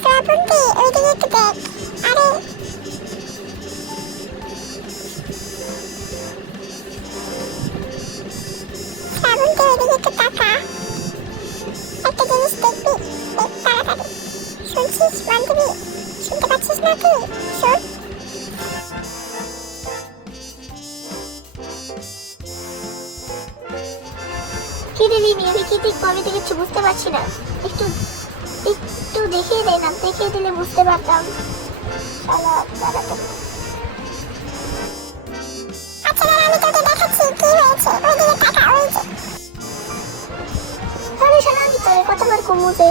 শ্রাবন্তী, ওইদিকে একটু দেখ। আরে শ্রাবন্তী, ওইদিকে একটু তাকা। একটা জিনিস দেখবি, দেখ তাড়াতাড়ি। শুনছিস বান্ধবী? শুনতে পাচ্ছিস নাকি? শোন। কি রে রিমি, আমি কি দেখবো? আমি তো কিছু বুঝতে পারছি না। একটু একটু দেখিয়ে দে না, দেখিয়ে দিলে বুঝতে পারতাম। শালা দাঁড়াতে। আচ্ছা দাঁড়া, আমি তোকে দেখাচ্ছি কি হয়েছে। ওইদিকে তাকা, ওই যে। আরে শালা, আমি তোর কতবার কমু যে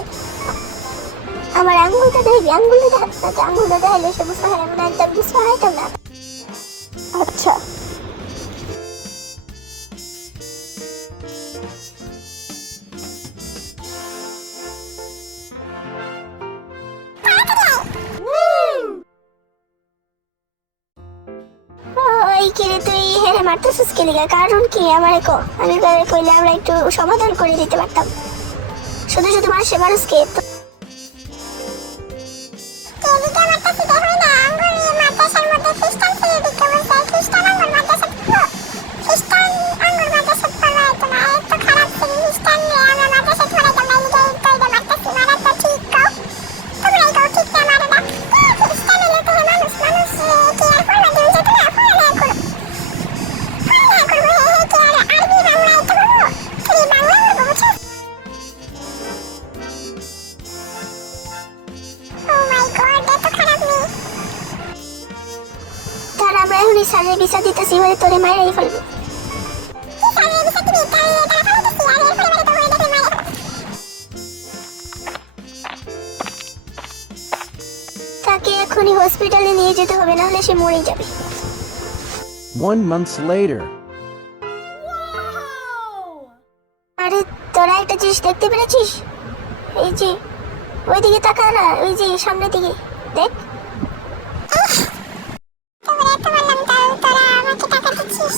আমার আঙ্গুলটা দেখবি, আঙ্গুলটা দেখাতে না, আঙ্গুলটা দেখাইলে সে বুঝতে হয় না, একদম বুঝতে হারাইতাম না। আচ্ছা ওই কি রে, তুই হেরে মারতেছিস কে লিগা? কারণ কি আমারে কো, আমি করে কইলে আমরা একটু সমাধান করে দিতে পারতাম। শুধু শুধু মারছে মানুষকে। এদিকে মারতাছি দেখো না, আঙ্গুল মাদ্রাসার মধ্যে খ্রিস্টান ছেলে দিকে বলছে খ্রিস্টান আঙ্গুল মাদ্রাসা পড়ো। খ্রিস্টান আঙ্গুল মাদ্রাসা পড়াইতো না, এত খারাপ ছিল খ্রিস্টান রে আমরা মাদ্রাসা পড়াইতাম না, এদিকে এই কইরা মারতাছি। মারা তো ঠিক কও, তোমরাই কও ঠিক না মারে না। খ্রিস্টান এলে তো মানুষ মানুষ কি আর পড়বা দিন যেত না, পড়ালেখা করো, পড়ালেখা করবো। হে কি আর আরবি বাংলা এত করবো, তুই বাংলা করবো বুঝছো? ও মাই গড, এত খারাপ মেয়ে। তার আমরা এখনই স্যারের বিচার দিতেছি, এবারে তোরে মাইরাই ফেলবো। তাকে এখনই হসপিটালে নিয়ে যেতে হবে, না হলে সে মরে যাবে। 1 month later. আরে তোরা একটা জিনিস দেখতে পেরেছিস? এই যে ওইদিকে তাকা না, ওই যে সামনের দিকে দেখ। তোমরা এত বললাম তাও তোরা আমাকে টাকা দিচ্ছিস।